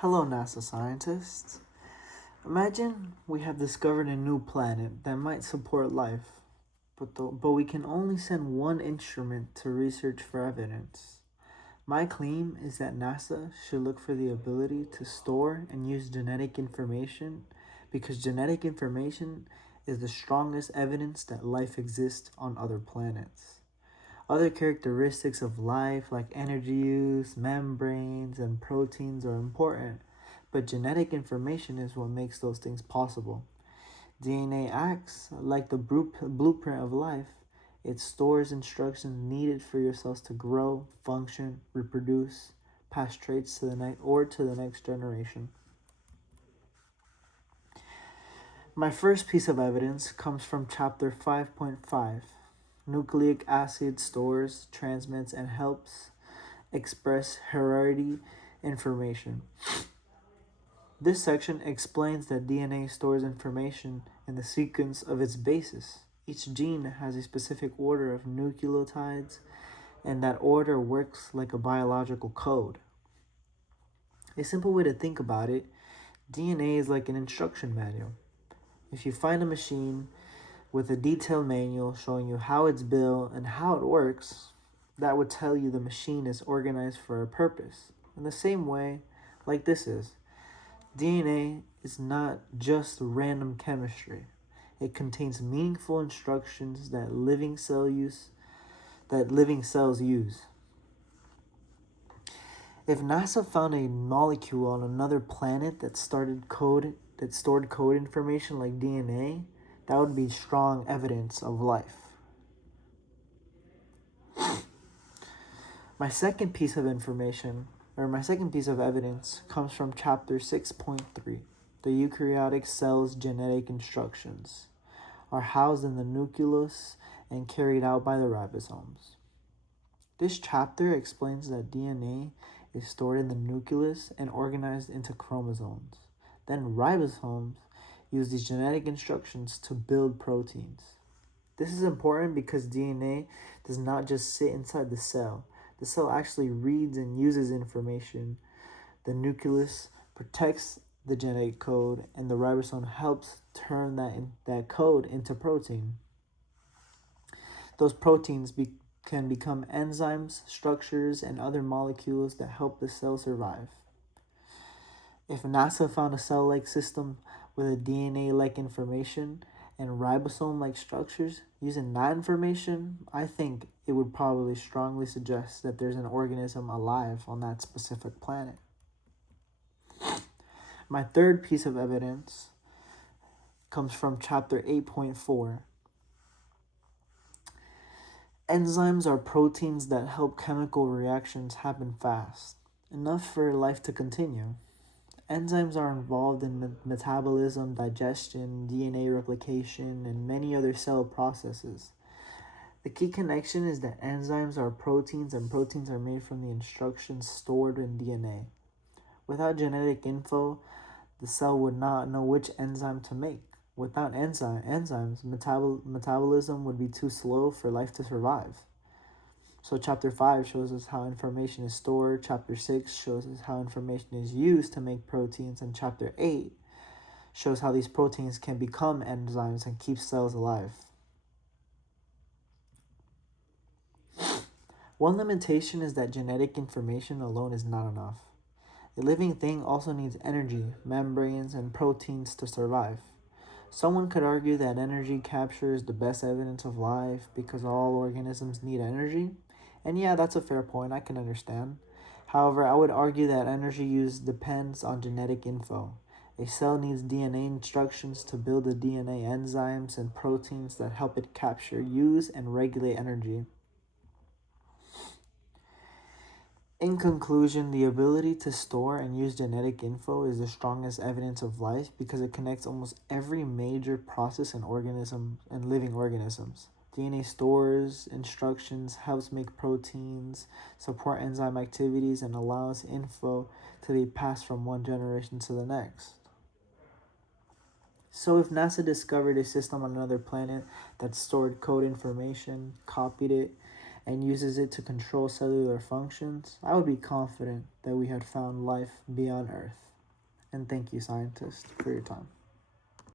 Hello, NASA scientists. Imagine we have discovered a new planet that might support life, but we can only send one instrument to research for evidence. My claim is that NASA should look for the ability to store and use genetic information because genetic information is the strongest evidence that life exists on other planets. Other characteristics of life, like energy use, membranes, and proteins, are important, but genetic information is what makes those things possible. DNA acts like the blueprint of life. It stores instructions needed for your cells to grow, function, reproduce, pass traits to the next generation. My first piece of evidence comes from chapter 5.5. Nucleic acid stores, transmits, and helps express heredity information. This section explains that DNA stores information in the sequence of its bases. Each gene has a specific order of nucleotides, and that order works like a biological code. A simple way to think about it, DNA is like an instruction manual. If you find a machine with a detailed manual showing you how it's built and how it works, that would tell you the machine is organized for a purpose. In the same way, like this is, DNA is not just random chemistry. It contains meaningful instructions that living cells use. If NASA found a molecule on another planet that stored code information like DNA, that would be strong evidence of life. My second piece of evidence comes from chapter 6.3. The eukaryotic cell's genetic instructions are housed in the nucleus and carried out by the ribosomes. This chapter explains that DNA is stored in the nucleus and organized into chromosomes. Then ribosomes use these genetic instructions to build proteins. This is important because DNA does not just sit inside the cell. The cell actually reads and uses information. The nucleus protects the genetic code, and the ribosome helps turn that code into protein. Those proteins can become enzymes, structures, and other molecules that help the cell survive. If NASA found a cell-like system with a DNA-like information and ribosome-like structures, using that information, I think it would probably strongly suggest that there's an organism alive on that specific planet. My third piece of evidence comes from chapter 8.4. Enzymes are proteins that help chemical reactions happen fast, enough for life to continue. Enzymes are involved in metabolism, digestion, DNA replication, and many other cell processes. The key connection is that enzymes are proteins, and proteins are made from the instructions stored in DNA. Without genetic info, the cell would not know which enzyme to make. Without enzymes, metabolism would be too slow for life to survive. So chapter 5 shows us how information is stored, chapter 6 shows us how information is used to make proteins, and chapter 8 shows how these proteins can become enzymes and keep cells alive. One limitation is that genetic information alone is not enough. A living thing also needs energy, membranes, and proteins to survive. Someone could argue that energy capture is the best evidence of life because all organisms need energy. And yeah, that's a fair point, I can understand. However, I would argue that energy use depends on genetic info. A cell needs DNA instructions to build the DNA enzymes and proteins that help it capture, use, and regulate energy. In conclusion, the ability to store and use genetic info is the strongest evidence of life because it connects almost every major process in living organisms. DNA stores instructions, helps make proteins, support enzyme activities, and allows info to be passed from one generation to the next. So if NASA discovered a system on another planet that stored code information, copied it, and uses it to control cellular functions, I would be confident that we had found life beyond Earth. And thank you, scientists, for your time.